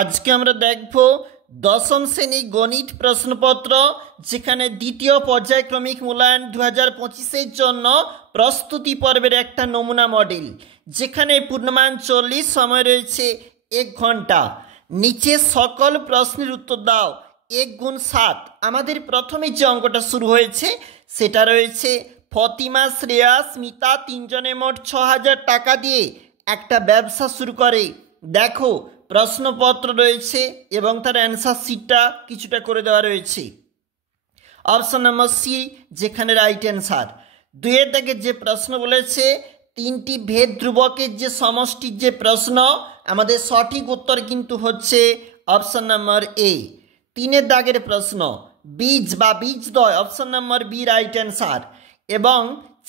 আজকে আমরা দেখব দশম শ্রেণী গণিত প্রশ্নপত্র, যেখানে দ্বিতীয় পর্যায়ক্রমিক মূল্যায়ন 2025-এর জন্য প্রস্তুতি পর্বের একটা নমুনা মডেল, যেখানে পূর্ণমান 40, সময় রয়েছে 1 ঘন্টা। নিচে সকল প্রশ্নের উত্তর দাও 1 গুণ 7। আমাদের প্রথমে যে অঙ্কটা শুরু হয়েছে সেটা রয়েছে ফতিমা, শ্রেয়া, স্মিতা তিনজনে মোট 6000 টাকা দিয়ে একটা ব্যবসা শুরু করে। দেখো প্রশ্নপত্র রয়েছে এবং তার অ্যান্সার শিটটা কিছুটা করে দেওয়া রয়েছে। অপশন নম্বর সি, যেখানে রাইট অ্যান্সার। 2-এর দাগের যে প্রশ্ন বলেছে 3টি ভেদ ধ্রুবকের যে সমষ্টির যে প্রশ্ন, আমাদের সঠিক উত্তর কিন্তু হচ্ছে অপশন নম্বর এ। 3-এর দাগের প্রশ্ন বীজ বা বীজদ্বয়, অপশন নম্বর বি রাইট অ্যান্সার। এবং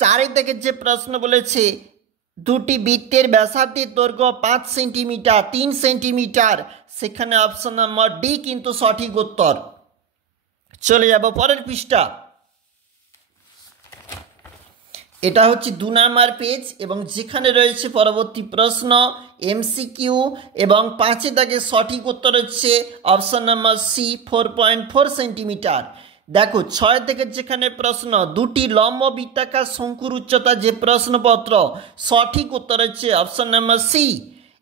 4-এর দাগের যে প্রশ্ন বলেছে দুটি বৃত্তের ব্যাসার্ধের দৈর্ঘ্য 5 সেন্টিমিটার 3 সেন্টিমিটার, সেখানে অপশন নম্বর ডি কিন্তু সঠিক উত্তর। চলে যাব পরের পৃষ্ঠা। এটা হচ্ছে 2 নম্বর পেজ এবং যেখানে রয়েছে পরবর্তী প্রশ্ন এমসিকিউ এবং 5-এর দাগের সঠিক উত্তর হচ্ছে অপশন নম্বর সি 4.4 সেন্টিমিটার। দেখো 6-এর দাগের যেখানে প্রশ্ন দুটি লম্ব বৃত্তাকার শঙ্কুর উচ্চতা যে প্রশ্নপত্র, সঠিক উত্তর হচ্ছে অপশন নম্বর সি।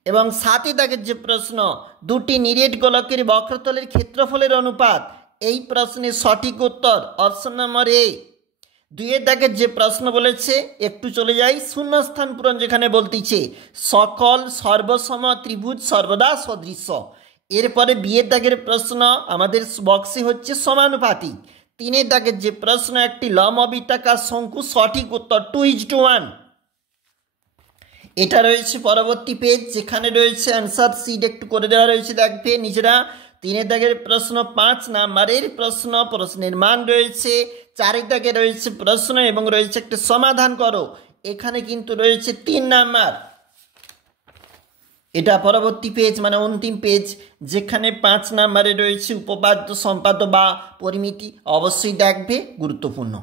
এবং 7-এর দাগের যে প্রশ্ন দুটি নিরেট গোলকের বক্রতলের ক্ষেত্রফলের অনুপাত, এই প্রশ্নের সঠিক উত্তর অপশন নম্বর এ। 2-এর দাগের যে প্রশ্ন বলেছে একটু চলে যাই, শূন্যস্থান পূরণ যেখানে বলতেছে সকল সর্বসম ত্রিভুজ সর্বদা সদৃশ্য। এরপরে 2-এর দাগের প্রশ্ন আমাদের বক্সে হচ্ছে সমানুপাতিক। 3-এর দাগের যে প্রশ্ন একটি লম্ব বৃত্তাকার শঙ্কু, সঠিক উত্তর 2:1। এটা রয়েছে পরবর্তী পেজ, যেখানে রয়েছে অ্যান্সার শিট একটু করে দেওয়া রয়েছে, দেখবে নিজেরা। 3-এর দাগের প্রশ্ন 5 নম্বরের প্রশ্ন, প্রশ্নের মান রয়েছে। 4-এর দাগে রয়েছে প্রশ্ন এবং রয়েছে একটা সমাধান করো, এখানে কিন্তু রয়েছে 3 নাম্বার। এটা পরবর্তী পেজ মানে অন্তিম পেজ, যেখানে 5 নম্বরে রয়েছে উপপাদ্য, সম্পাদ্য বা পরিমিতি। অবশ্যই দেখবে, গুরুত্বপূর্ণ।